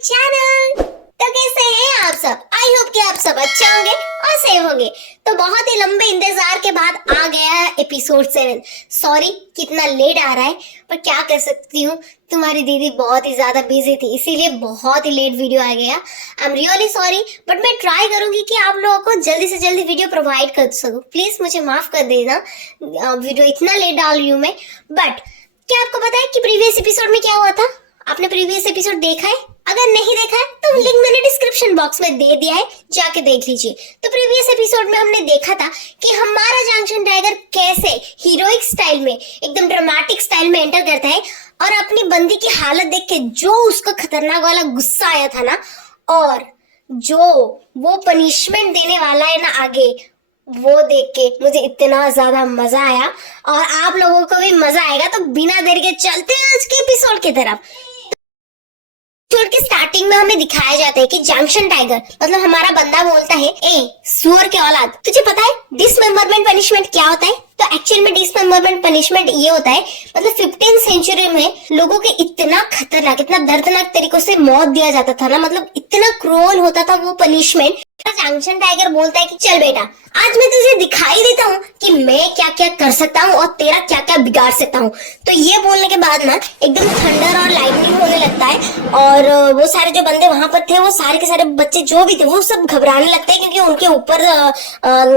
Channel. तो कैसे हैं आप सब? आई होप कि आप सब अच्छे होंगे और सेफ होंगे। तो बहुत ही लंबे इंतजार के बाद आ गया है एपिसोड 7। सॉरी कितना लेट आ रहा है, पर क्या कर सकती हूँ, तुम्हारी दीदी बहुत ही ज्यादा बिजी थी, इसीलिए बहुत ही लेट वीडियो आ गया। I am really sorry, but मैं ट्राई करूंगी कि आप लोगों को जल्दी से जल्दी वीडियो प्रोवाइड कर सकूं। प्लीज मुझे माफ कर देना, वीडियो इतना लेट डाल रही हूँ मैं। बट क्या आपको पता है कि प्रीवियस एपिसोड में क्या हुआ था? आपने प्रीवियस एपिसोड देखा है? अगर नहीं देखा है तो लिंक मैंने डिस्क्रिप्शन बॉक्स में दे दिया है, जाके देख लीजिए। तो प्रीवियस एपिसोड में हमने देखा था कि हमारा जंक्शन टाइगर कैसे हीरोइक स्टाइल में, एकदम ड्रामेटिक स्टाइल में एंटर करता है और अपनी बंदी की हालत देख के जो उसको खतरनाक वाला गुस्सा आया था ना, और जो वो पनिशमेंट देने वाला है ना आगे, वो देख के मुझे इतना ज्यादा मजा आया और आप लोगों को भी मजा आएगा। तो बिना देर के चलते हैं आज के एपिसोड की तरफ। एपिसोड के स्टार्टिंग में हमें दिखाया जाता है कि जंक्शन टाइगर मतलब हमारा बंदा बोलता है, ए सुअर के औलाद, तुझे पता है डिसमेंबरमेंट पनिशमेंट क्या होता है? तो एक्चुअल में डिसमेंबरमेंट पनिशमेंट ये होता है, मतलब 15th सेंचुरी में लोगों के इतना खतरनाक, इतना दर्दनाक तरीकों से मौत दिया जाता था ना, मतलब इतना क्रूअल होता था वो पनिशमेंट। जंक्शन टाइगर बोलता है कि चल बेटा, आज मैं तुझे दिखाई देता हूँ कि मैं क्या क्या कर सकता हूँ और तेरा क्या क्या बिगाड़ सकता हूँ। तो ये बोलने के बाद ना एकदम थंडर और लाइटनिंग होने लगता है और वो सारे जो बंदे वहां पर थे, वो सारे के सारे बच्चे जो भी थे वो सब घबराने लगते हैं, क्योंकि उनके ऊपर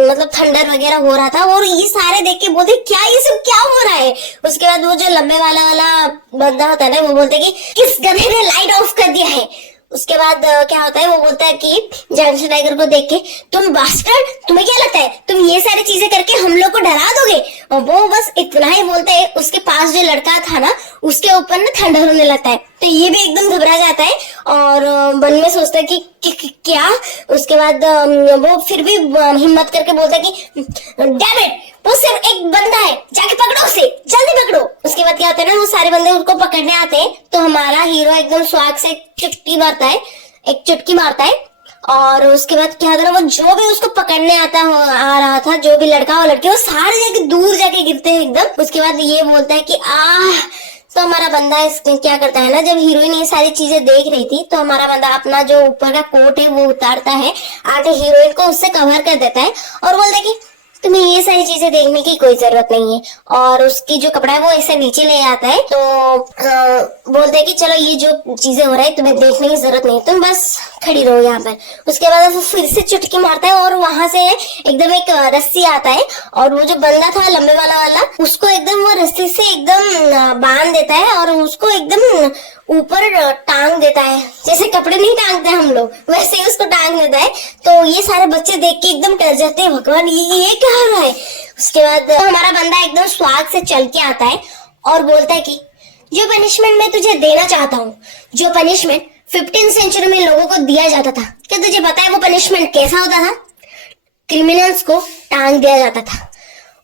मतलब थंडर वगैरह हो रहा था और ये सारे देख के बोलते क्या ये सब क्या हो रहा है। उसके बाद वो जो लंबे वाला बंदा होता है ना, वो बोलते कि किस गधे ने लाइट ऑफ कर दिया है। उसके बाद क्या होता है, वो बोलता है कि जंक्शन टाइगर को देख के, तुम बास्टर्ड, तुम्हें क्या लगता है तुम ये सारी चीजें करके हम लोग को डरा दोगे? और वो बस इतना ही बोलता है। उसके पास जो लड़का था ना, उसके ऊपर ना ठंडर होने लगता है, तो ये भी एकदम घबरा जाता है और मन में सोचता है कि क्या। उसके बाद वो फिर भी हिम्मत करके बोलता है कि डैम इट, वो सिर्फ एक बंदा है, जाके पकड़ो उसे, जल्दी पकड़ो। उसके बाद क्या होता है ना, वो सारे बंदे उसको पकड़ने आते हैं, तो हमारा हीरो एकदम स्वाग से एक चुटकी मारता है और उसके बाद क्या होता है ना, वो जो भी उसको पकड़ने आ रहा था, जो भी लड़का और लड़की, वो सारे जाके दूर जाके गिरते हैं एकदम। उसके बाद ये बोलता है कि तो हमारा बंदा इसमें क्या करता है ना, जब हीरोइन ये सारी चीजें देख रही थी, तो हमारा बंदा अपना जो ऊपर का कोट है वो उतारता है, आगे हीरोइन को उससे कवर कर देता है और बोलता है कि तुम्हें ये सारी चीजें देखने की कोई जरूरत नहीं है। और उसकी जो कपड़ा है वो ऐसे नीचे ले आता है, तो बोलते है कि चलो ये जो चीजें हो रहा है तुम्हें देखने की जरूरत नहीं, तुम बस खड़ी रहो यहाँ पर। उसके बाद वो फिर से चुटकी मारता है और वहां से एकदम एक रस्सी आता है और वो जो बंदा था लंबे वाला उसको एकदम वो रस्सी से एकदम बांध देता है और उसको एकदम ऊपर टांग देता है, जैसे कपड़े नहीं टांगते हम लोग, वैसे ही उसको टांग देता है। तो ये सारे बच्चे देख के एकदम डर जाते हैं, भगवान ये क्या हो रहा है। उसके बाद हमारा बंदा एकदम स्वाग से चल के आता है और बोलता है कि जो पनिशमेंट मैं तुझे देना चाहता हूँ, जो पनिशमेंट 15th सेंचुरी में लोगों को दिया जाता था, क्या तुझे पता है वो पनिशमेंट कैसा होता था? क्रिमिनल्स को टांग दिया जाता था,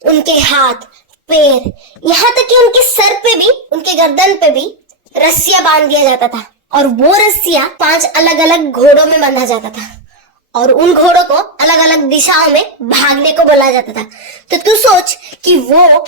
उनके हाथ पैर, यहाँ तक कि उनके सर पे भी, उनके गर्दन पे भी रस्सियां बांध दिया जाता था और वो रस्सियां 5 अलग अलग घोड़ों में बांधा जाता था और उन घोड़ों को अलग अलग दिशाओं में भागने को बोला जाता था। तो तू सोच कि वो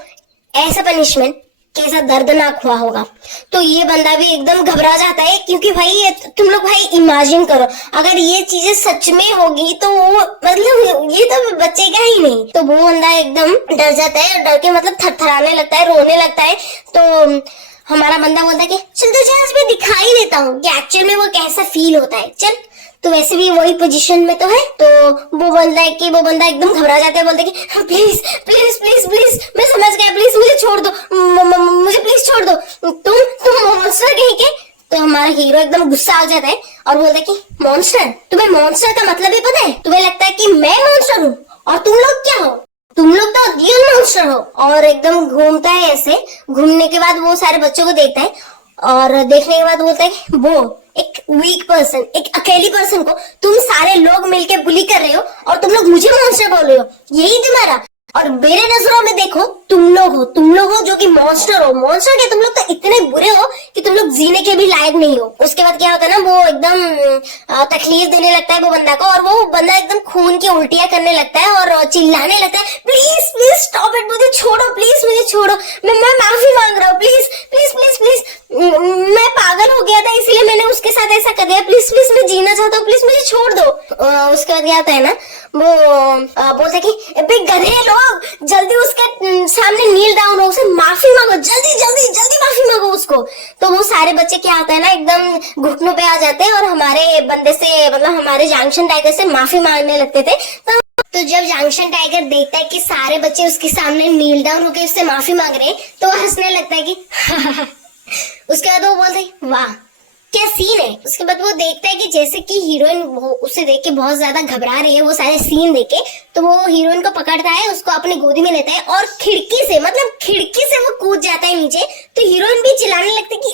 ऐसा पनिशमेंट कैसा दर्दनाक हुआ होगा। तो ये बंदा भी एकदम घबरा जाता है, क्योंकि भाई तुम लोग भाई इमेजिन करो, अगर ये चीजें सच में होगी तो वो मतलब ये तो बचेगा ही नहीं। तो वो बंदा एकदम डर जाता है, डर के मतलब थरथराने लगता है, रोने लगता है। तो हमारा बंदा बोलता है कि चल तुझे आज मैं दिखाई देता हूँ कि एक्चुअल में वो कैसा फील होता है, चल। तो वैसे भी वही पोजीशन में तो है। तो वो बोलता है कि वो बंदा एकदम घबरा जाता है, बोलता है कि प्लीज प्लीज प्लीज प्लीज, मैं समझ गया, प्लीज मुझे छोड़ दो, मुझे प्लीज छोड़ दो, तुम मॉन्स्टर कहीं के। तो हमारा हीरो एकदम गुस्सा आ जाता है और बोलता है कि मॉन्स्टर, तुम्हें मॉन्स्टर का मतलब ही पता है? तुम्हें लगता है कि मैं मॉन्स्टर हूँ और तुम लोग क्या हो? तुम लोग तो रियल मॉन्स्टर हो। और एकदम घूमता है, ऐसे घूमने के बाद वो सारे बच्चों को देखता है और देखने के बाद बोलता है कि वो एक वीक पर्सन, एक अकेली पर्सन को तुम सारे लोग मिलके बुली कर रहे हो और तुम लोग मुझे मॉन्स्टर बोल रहे हो, यही तुम्हारा? और मेरे नजरों में देखो तुम लोग हो जो कि मॉन्स्टर हो। मॉन्स्टर के तुम लोग तो इतने बुरे हो कि तुम लोग जीने के भी लायक नहीं हो। उसके बाद क्या होता है ना, वो एकदम तकलीफ देने लगता है वो बंदा को, और वो बंदा एकदम खून की उल्टियां करने लगता है और चिल्लाने लगता है, प्लीज प्लीज स्टॉप इट, मुझे छोड़ो, प्लीज मुझे छोड़ो, मैं माफी मांग रहा हूँ, प्लीज प्लीज प्लीज प्लीज, मैं पागल हो गया था इसलिए मैंने उसके साथ ऐसा कर दिया, प्लीज जीना चाहता हूँ, प्लीज मुझे छोड़ दो। उसके बाद क्या होता है ना, वो बोलते कि बे गधे लोग, जल्दी उसके सामने नील डाउन हो, उसे माफी मांगो, जल्दी जल्दी जल्दी माफी मांगो उसको। तो वो सारे बच्चे क्या होता है ना, एकदम घुटनों पे आ जाते हैं और हमारे बंदे से, मतलब हमारे जंक्शन टाइगर से माफी मांगने लगते थे। तो जब जंक्शन टाइगर देखता है कि सारे बच्चे उसके सामने नील डाउन होकर उससे माफी मांग रहे हैं, तो वो हंसने लगता है कि उसके बाद वो बोलता है वाह क्या सीन है। उसके बाद वो देखता है कि जैसे कि हीरोइन उसे देख के बहुत ज्यादा घबरा रही है, वो सारे सीन देख के, तो वो हीरोइन को पकड़ता है, उसको अपनी गोदी में लेता है और खिड़की से, मतलब खिड़की से वो कूद जाता है नीचे। तो हीरोइन भी चिल्लाने लगती है कि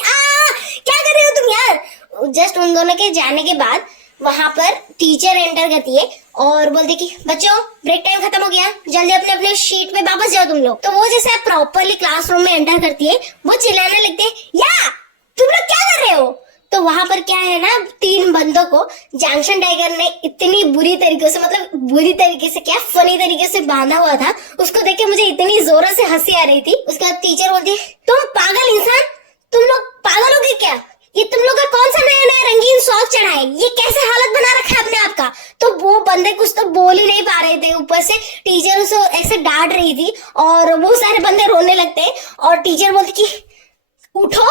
क्या कर रहे हो तुम यार। जस्ट उन दोनों के जाने के बाद वहां पर टीचर एंटर करती है और बोलती कि बच्चों ब्रेक टाइम खत्म हो गया, जल्दी अपने अपने शीट पे वापस जाओ तुम लोग। तो वो जैसे प्रॉपरली क्लासरूम में एंटर करती है, वो चिल्लाने लगती है या तुम लोग क्या कर रहे हो। तो वहां पर क्या है ना, 3 बंदों को जंक्शन टाइगर ने इतनी बुरी तरीके से, मतलब बुरी तरीके से क्या, फनी तरीके से बांधा हुआ था। उसको देख के मुझे इतनी जोरों से हंसी आ रही थी। उसके बाद टीचर बोलती है तुम पागल इंसान, तुम लोग पागल हो गए क्या, ये तुम लोग का कौन सा नया नया रंगीन शौक चढ़ा है, ये कैसे हालत बना रखा है अपने आप का। तो वो बंदे कुछ तो बोल ही नहीं पा रहे थे, ऊपर से टीचर उसको ऐसे डांट रही थी और वो सारे बंदे रोने लगते और टीचर बोलती कि उठो